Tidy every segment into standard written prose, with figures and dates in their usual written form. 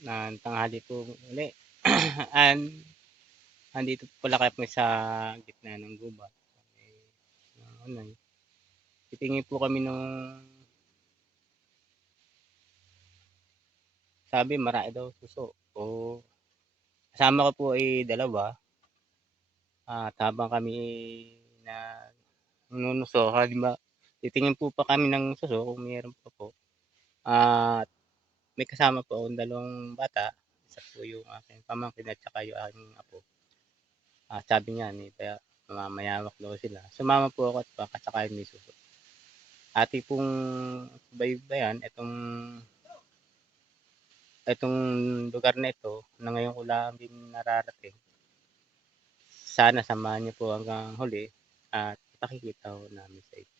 ng tanghali po uli. And andito pala kami sa gitna ng gubat. Titingin po kami nung sabi marami daw suso. O kasama ko po ay dalawa. At habang kami na nunuso, halimbawa, titingin po pa kami ng suso kung mayroon pa po. At may kasama po akong dalawang bata. Isa po yung aking pamangkin at saka yung aking apo. Sabi niya, kaya mamayawak daw sila. Sumama po ako at pakasakayin may suso. Ati pong baybayan, itong lugar na ito na ngayon ko lang din nararating. Sana samahan niyo po hanggang huli at pakikita ko namin sa inyo.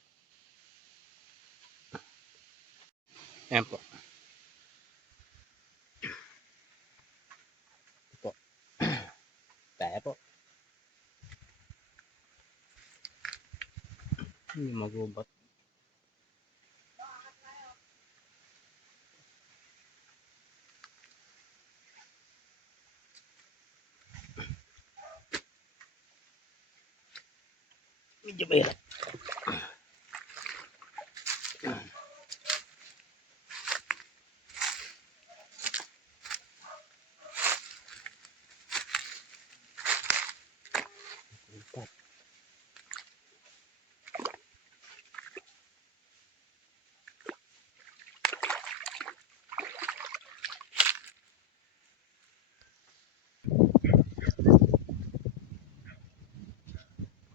Ayan po. Ito po. Kaya po. Hindi magubat. Medyo mahirap.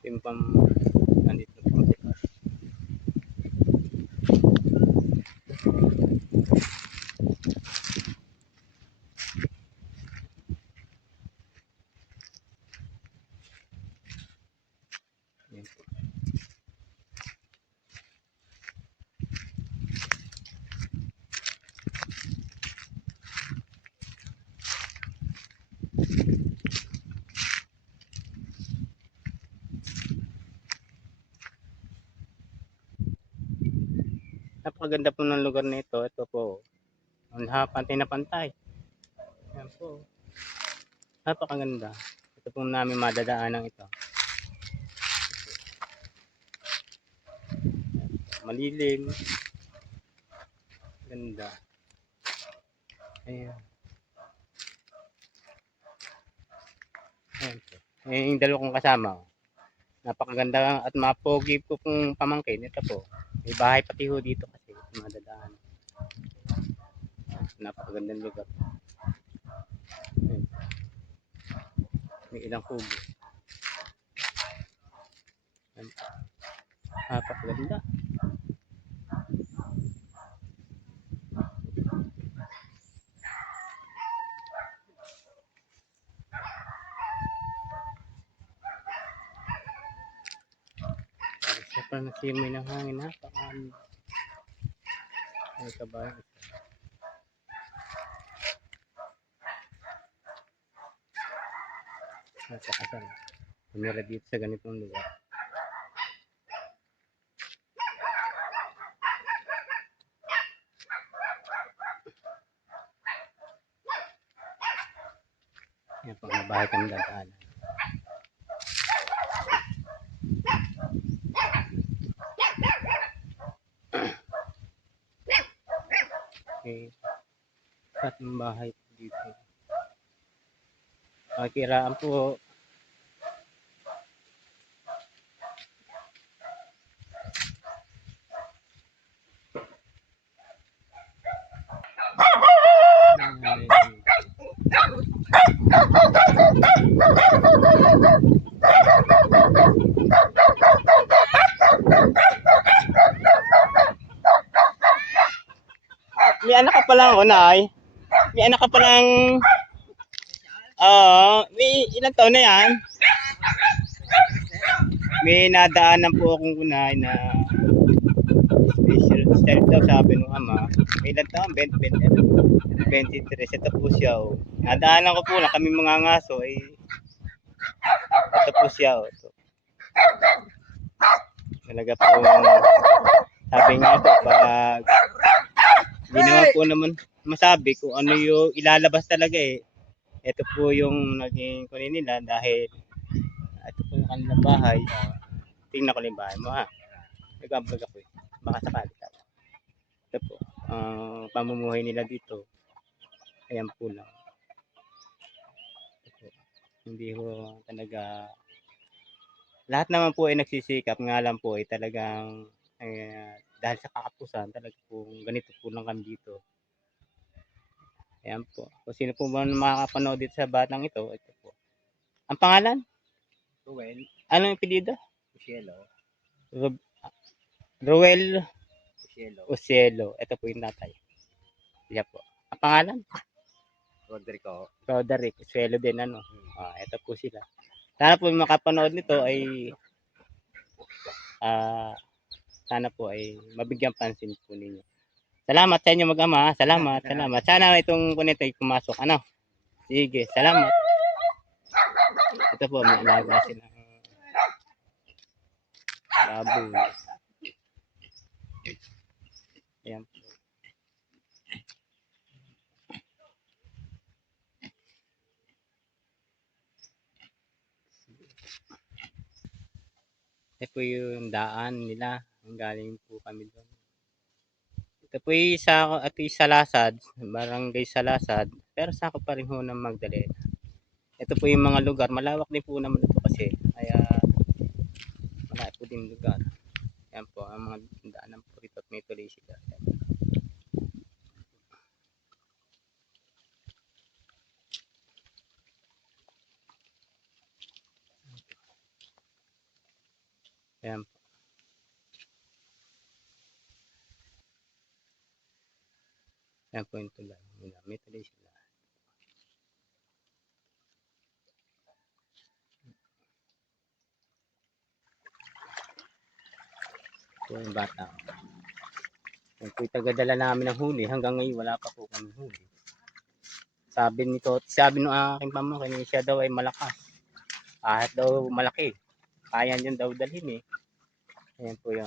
Timpang nandito po kasi. Ayan po. Napakaganda po ng lugar na ito. Ito po. Pantay na pantay. Ayan po. Napakaganda. Ito po namin madadaanan ito. Malilim. Ganda. Ayan. Ayan po. Ayan yung dalawa kong kasama. Napakaganda at mapogi po pong pamangkin. Ito po. May bahay pati ho dito kasi madadaan. Napakagandang lugar. Ayan. May ilang kubo. Ayan. Napakaganda. Isa pa na simoy ng hangin. Napakaganda. Ay kabayan. Nasa kasal. Tumira dito sa ganitong lugar. Yan po, mabahay kami dadaan. Okay. At yung bahay po dito. Makikiraan po. May anak ka palang unay. May anak ka palang may ilang taon na yan? May nadaanan po akong unay na special style daw sabi ng ama. May ilang taon? 23. Ito po siya. Oh. Nadaanan ko po na kami mga ngaso. Ito po siya. Oh. Talaga po sabi nga po pag hindi naman po naman masabi kung ano yung ilalabas talaga eh. Ito po yung naging kunin nila dahil ito po yung kanilang bahay. Tingnan ko lang yung bahay mo ha. Nag-vlog ako eh. Baka sakali tayo. Ito po. Pamumuhay nila dito. Ayan po lang. Ito po. Hindi ho talaga. Lahat naman po ay nagsisikap. Nga lang po ay talagang dahil sa kakapusan talaga po ganito po lang kami dito. Ayan po. Kung sino po ba makakapanood dito sa batang ito po. Ang pangalan? Ruel. Ano yung apelyido? Ucielo. Ruel Ucielo. Ucielo. Ito po yung tatay. Yan po. Ang pangalan? Rodrigo. Roderick Ucielo din ano. Ito po sila. Sana po makapanood nito ay sana po ay mabigyan pansin po ninyo. Salamat sa inyo mag-ama. Salamat. Sana itong kunito ay pumasok. Ano? Sige, salamat. Ito po, may alaga silang baboy. Ayan po. Ito po yung daan nila. Ang galing po kami doon. Ito po yung Salasad, barangay Salasad. Pero sakop pa rin ho ng Magdalena. Ito po yung mga lugar. Malawak din po naman ito kasi. Kaya malaki po din lugar. Ayan po ang mga daanan po rito at may tuloy sila. Ayan po. Ayan po yung tulay. May tuloy sila. Ito yung bata. Yan po yung tagadala namin ng huli. Hanggang ngayon wala pa po kami huli. Sabi ng aking pamangkin, siya daw ay malakas. Kahit daw malaki. Kaya niyan daw dalhin eh. Ayan po yung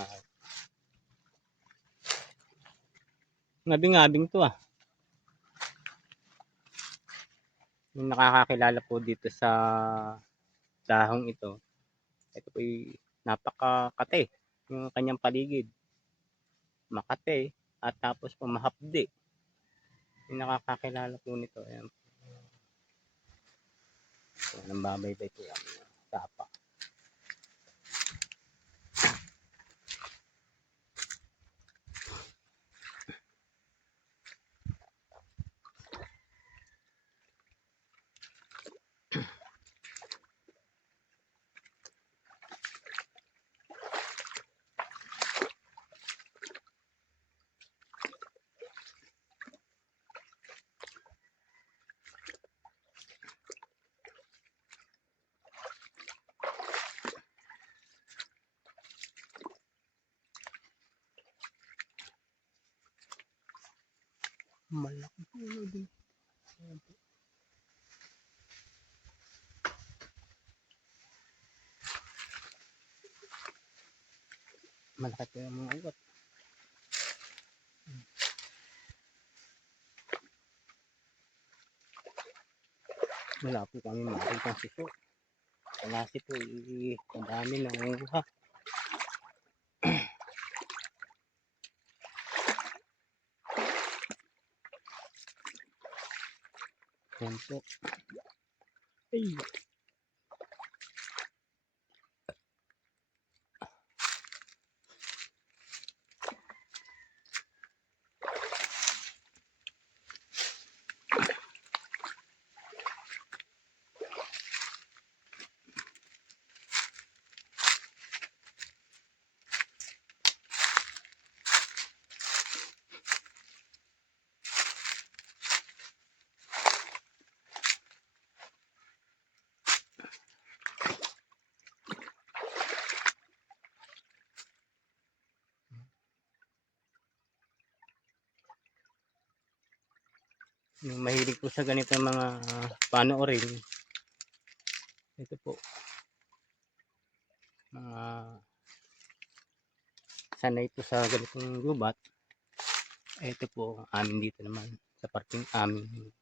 ngabing-ngabing to ah. Yung nakakakilala po dito sa dahong ito. Ito po yung napakakate. Yung kanyang paligid. Makate. At tapos po mahapdi. Yung nakakakilala po nito. Ayan po. So, nang babaybay po yan. Tapa. Malaki po din. Malaki po yung mga ugat. Wala po kami makikita sito. Wala sito. Madami na nguha. Yan po. Ay. Yung mahilig po sa ganito mga panoorin. Ito po. Sanay po sa ganitong gubat. Ito po ang amin dito naman sa parking amin.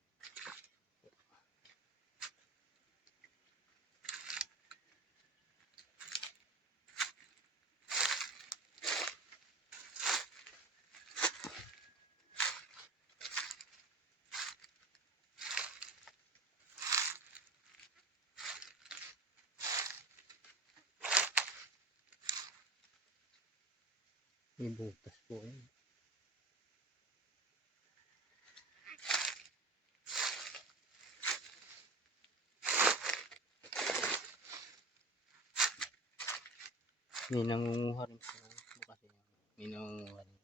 May butas po yun. May nangunguha rin sa bukas yun. May nangunguha rin.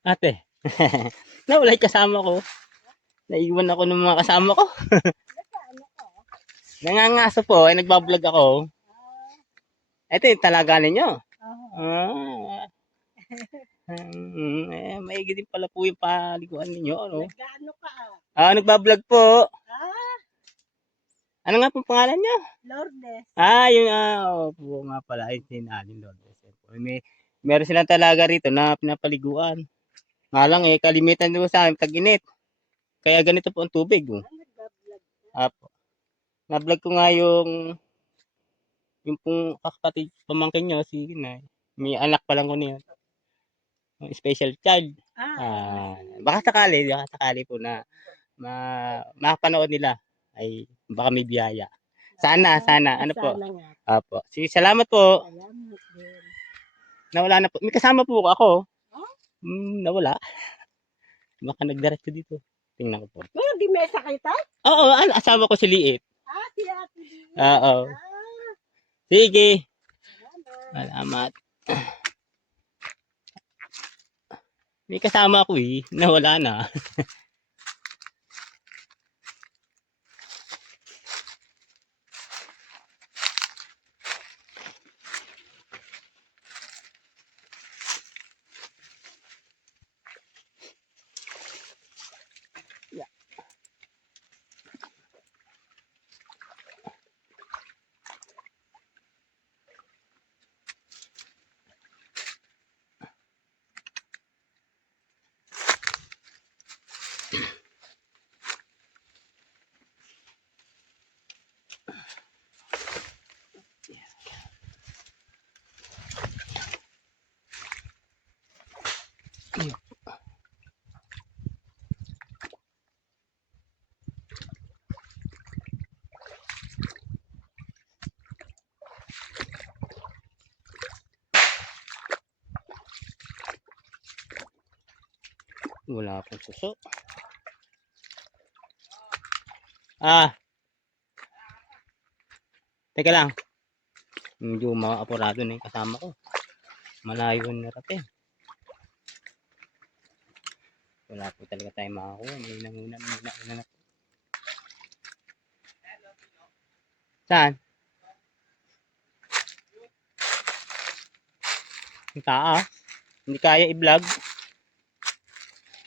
Ate, nawala yung kasama ko. Naiwan ako ng mga kasama ko. Nangangaso po, ay nagbablog ako. Ito yung talaga ninyo. Ah, maigi din pala po yung paliguan ninyo. Ano? Nag-ano ka Nagbablog po. Ah, Ano nga po pangalan nyo? Lourdes. Oo nga pala, yung sinalin doon. Meron silang talaga rito na pinapaliguan. Nga lang kalimitan doon sa amin, tag-init. Kaya ganito po ang tubig. Nag-vlog. Apo. Na-vlog ko nga yung pong kakapatid pamangkin nyo, si Ginay. May anak pa lang ko niya. Special child. Baka sakali po na makapanood nila ay baka may biyaya. Sana, ano po. Nga. Apo. Sige, salamat po. Salamat din. Nawala na po. May kasama po ako. Huh? Nawala. Baka nagdiretso dito. Tingnan ko po. Pero di may sakay tayo? Oo, asawa ko si Liit. Si Ate Lee. Oo. Sige. Salamat. Salamat. May kasama ako nawala na. Wala akong suso. Teka lang. Medyo apurado na yung kasama ko. Malayo na rating. Wala po talaga tayo makakuha. May nanguna na. Saan? Yung taas. Hindi kaya i-vlog.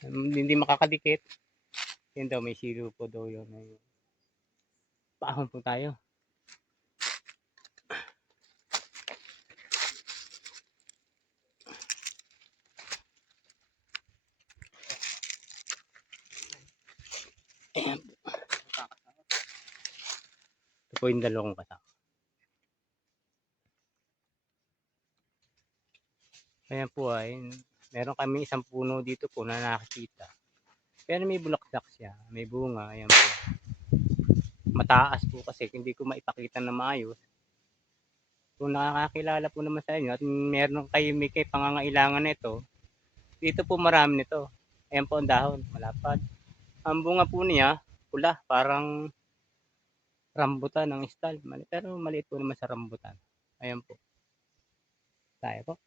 Hindi makakadikit. Yan daw, may silo po daw yun. Paahon po tayo. Ayan po. Ito po yung dalawang kasama. Ayan po meron kami isang puno dito po na nakikita. Pero may bulaklak siya, may bunga. Ayan po. Mataas po kasi hindi ko maipakita na maayos. Kung nakakakilala po naman sa inyo at meron may pangangailangan nito, dito po marami nito. Ayan po ang dahon, malapad. Ang bunga po niya, pula, parang rambutan ng style. Pero maliit po naman sa rambutan. Ayan po. Tayo po.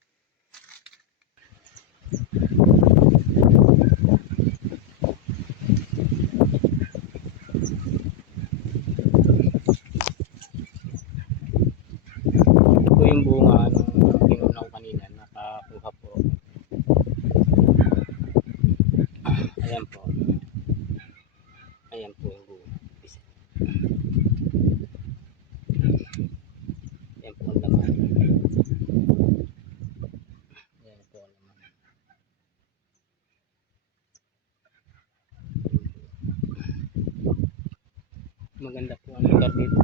maganda po ang lugar dito.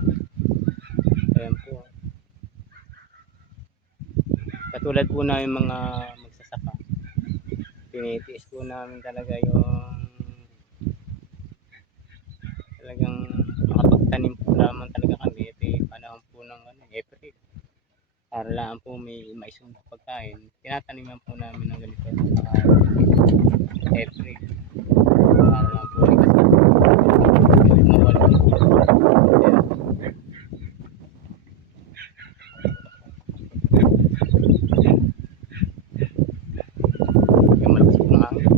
Ayan po. Katulad po na yung mga magsasaka. Tinitiis po namin talaga yung talagang makapagtanim po naman talaga kami. Ito yung panahon po ng April. Para lang po may maisong pagkain. Tinataniman po namin ng ganito sa April. Para lang po may kasi mawala po. Yung malakas po ang hangin.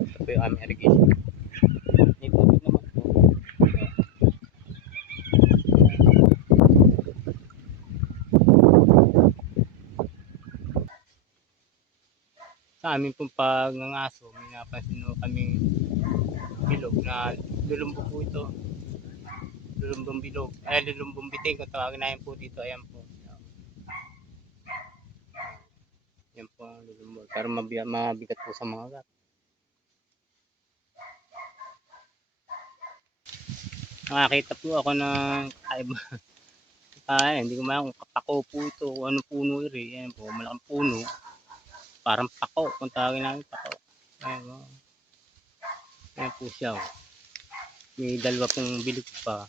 Ito po yung aming irrigation. May tubig naman po. Ayan. Sa amin pong pagngangaso, may napansin mo kaming bilog na lulumbog po ito. Lulumbong bilog. Ay, lulumbong biting kung tawagin namin po dito. Ayan po. Ayan po ang lulumbog. Pero mabigat po sa mga gat. Nakakita po ako ng kakaiba. Hindi ko maalam kung kapako po ito o anong puno ito. Ayan po, malaking puno. Parang pako, kung tawagin namin pako. Ayan po. Ayan po siya. May dalawa pong bilog pa.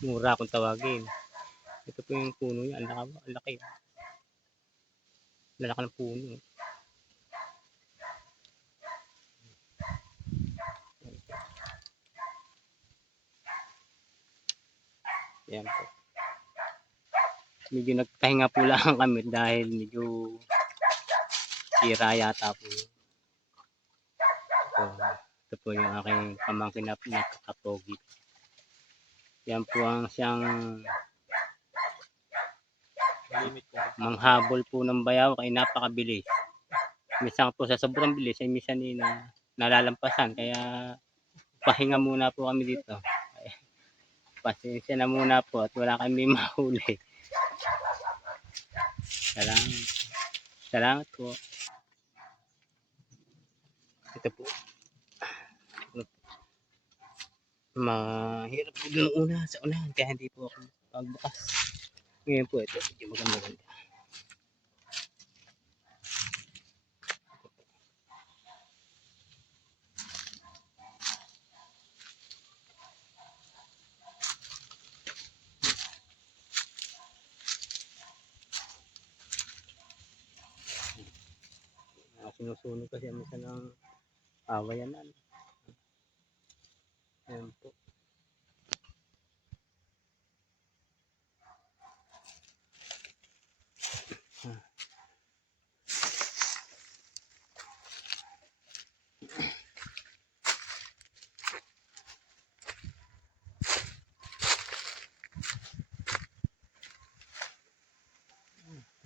Mura kung tawagin. Ito po yung puno niya. Ang laki. Lalaki ng puno. Ayan po. Medyo nagpahinga po lang kami dahil medyo sira yata po. Ito po yung aking pamangkin na nakakapogi. Yan po ang siyang manghabol po ng bayaw kay napakabilis. Minsan po sa sobrang bilis ay minsan nalalampasan. Kaya pahinga muna po kami dito. Pasensya na muna po at wala kami mahuli. Salamat po. Ito po. Mahirap po doon sa unahan kaya hindi po ako pagbukas. Ngayon po ito, medyo maganda. Sinusunog kasi minsan ng awayanan. Ayan po.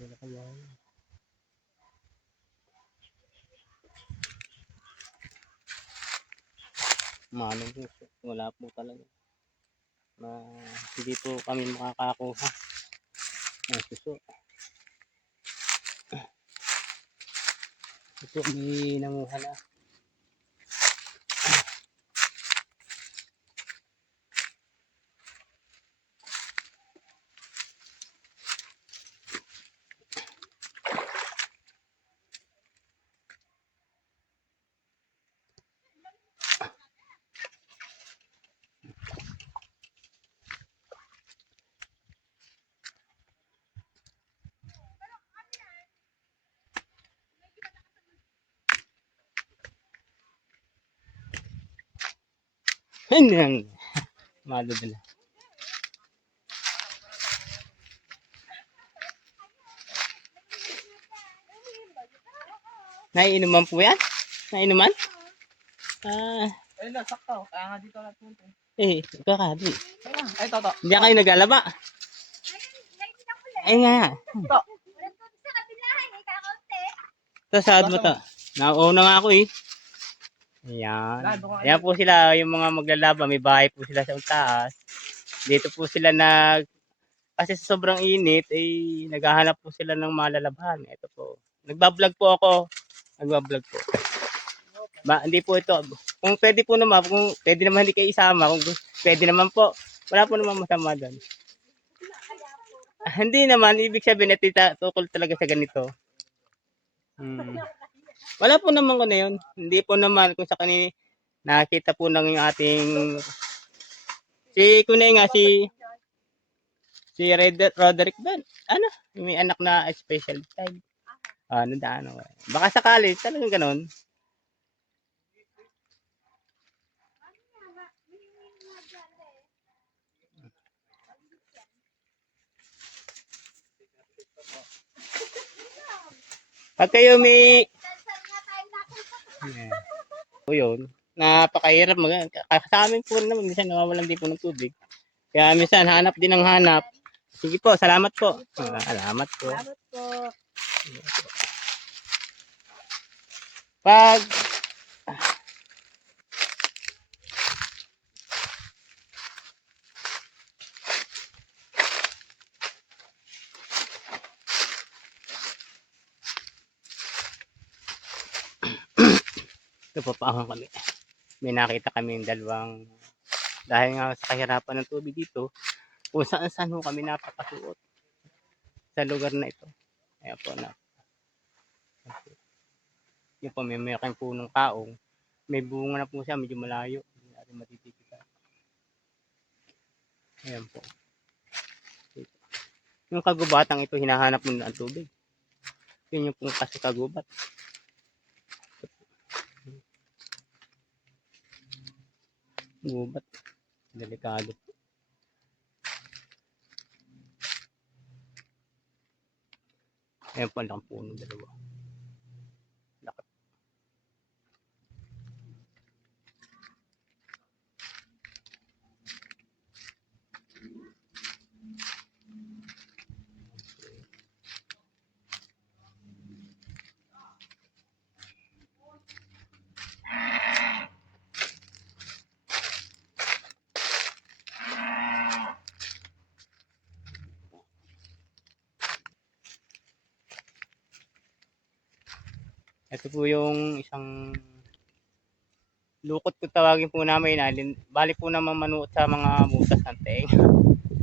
Wala kaya. Manong po, wala po talaga. Hindi po kami makakakuha ng suso. Ito may nanguha na. Hindi lang. Madadala. Naiinuman po yan? Naiinuman? Ayun na, sakto. Kaya nga dito lang punto. Kakadi. Ay, toto. Hindi kayo naglalaba. Ay nga. Ito, saad mo to. Nauna nga ako eh. Ayan. Ayan po sila, yung mga maglalaba. May bahay po sila sa taas. Dito po sila kasi sa sobrang init, naghahanap po sila ng malalabhan. Ito po. Nagbablog po ako. Nagbablog po. Hindi po ito. Kung pwede po naman, kung pwede naman hindi kayo isama, kung Pwede naman po. Wala po naman masama doon. Hindi naman, ibig sabihin na tukol talaga sa ganito. Wala po naman ko na yun. Hindi po naman kung sa kanina nakita po ng yung ating si kunay nga si Roderick doon. Ano? May anak na special child. Ano da ano. Baka sakali talagang ganun. Pag kayo may po yun, napakahirap sa amin po naman, minsan nawawalan din po ng tubig. Kaya minsan hanap din ng hanap. Sige po, salamat po. Salamat po. Salamat po. Pag ito po, paahon kami. May nakita kami yung dalawang dahil nga sa kahirapan ng tubig dito, kung saan ho kami napakasuot sa lugar na ito. Ayan po na. Yun po, may kayong punong kaong. May bunga na po siya, medyo malayo. Hindi natin matitikitan. Ayan po. Yung kagubatang ito, hinahanap mo na ang tubig. Yun yung pong kasi kagubat. Gubat. Delikado. Ayan po lang puno dalawa. Laki. Ito po yung isang lukot kung tawagin po namin. Bali po naman manuot sa mga butas ng tenga.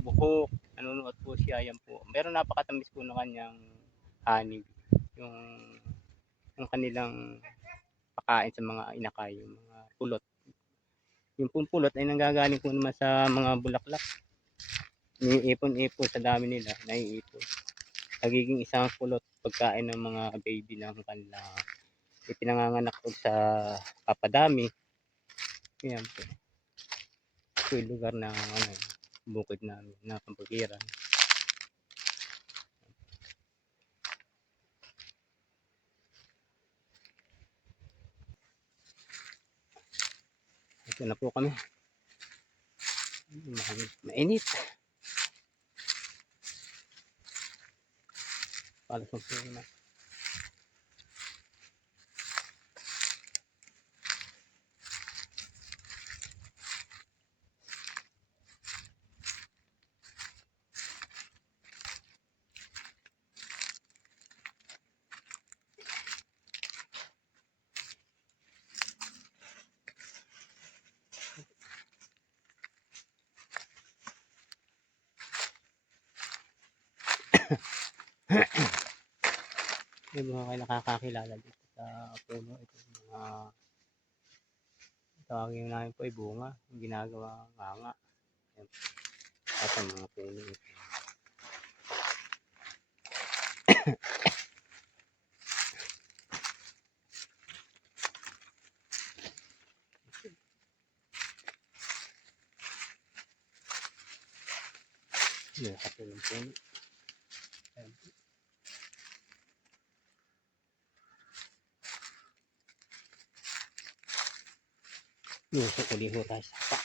Buhok. Nanunuot po siya. Yan po. Pero napakatamis po ng kanyang hanig. Yung, yung kanilang pakain sa mga inakay. Yung mga pulot. Yung pong pulot ay nanggagaling po naman sa mga bulaklak. Ipon-ipon sa dami nila. Naiipon. Nagiging isang pulot pagkain ng mga baby ng kanilang ipinanganganak po sa papadami. Yan po. Ito yung lugar na ano, bukid namin na pambukiran. Ito na po kami. Mainit. Para sa po na. Yung mga kayo nakakakilala dito sa puno. Ito yung mga tawagin namin po ay bunga. Yung ginagawa nga. At ang mga puno. Yung katulong puno. Ayan. Yung sukuli ho tayo sa pa.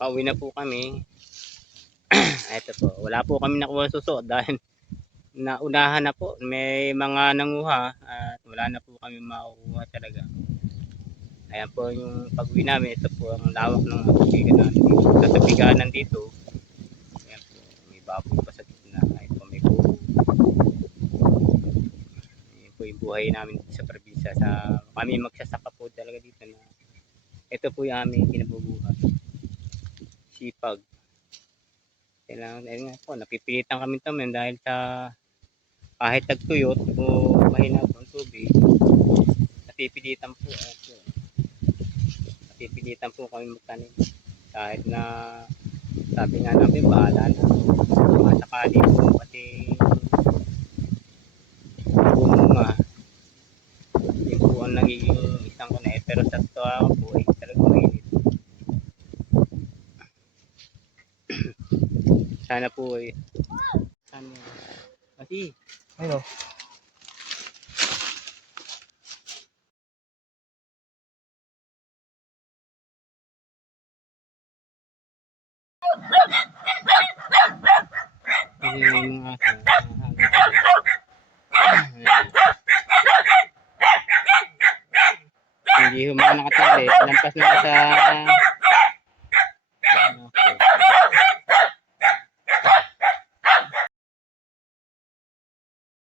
pauwi na po kami. Ito po, wala po kami nakuha suso dahil naunahan na po. May mga nanguha at wala na po kami makukuha talaga. Ayan po yung pag-uwi namin. Ito po ang lawak ng tubigan natin. Sa tubiganan dito, ayan po, may baboy pa sa gitna. Ayan po, may kubo. Ayan po yung buhay namin sa probinsya. Kami magsasaka po talaga dito na ito po yung aming kinabubuhay. Sipag. Kailangan, ayun nga po, napipilitan kami tamen dahil sa kahit tagtuyot o mahina po ang tubig, napipilitan po. Napipilitan po kami magtanim. Kahit na sabi nga namin, bahala na. Mga sakali po, pati bunga. Yun po ang nagiging isang ko na pero sa totoo po ay talagang mainit. Sana po ay sana kasi Ayun. kasi yung mga aso hindi humana nakatali lampas na sa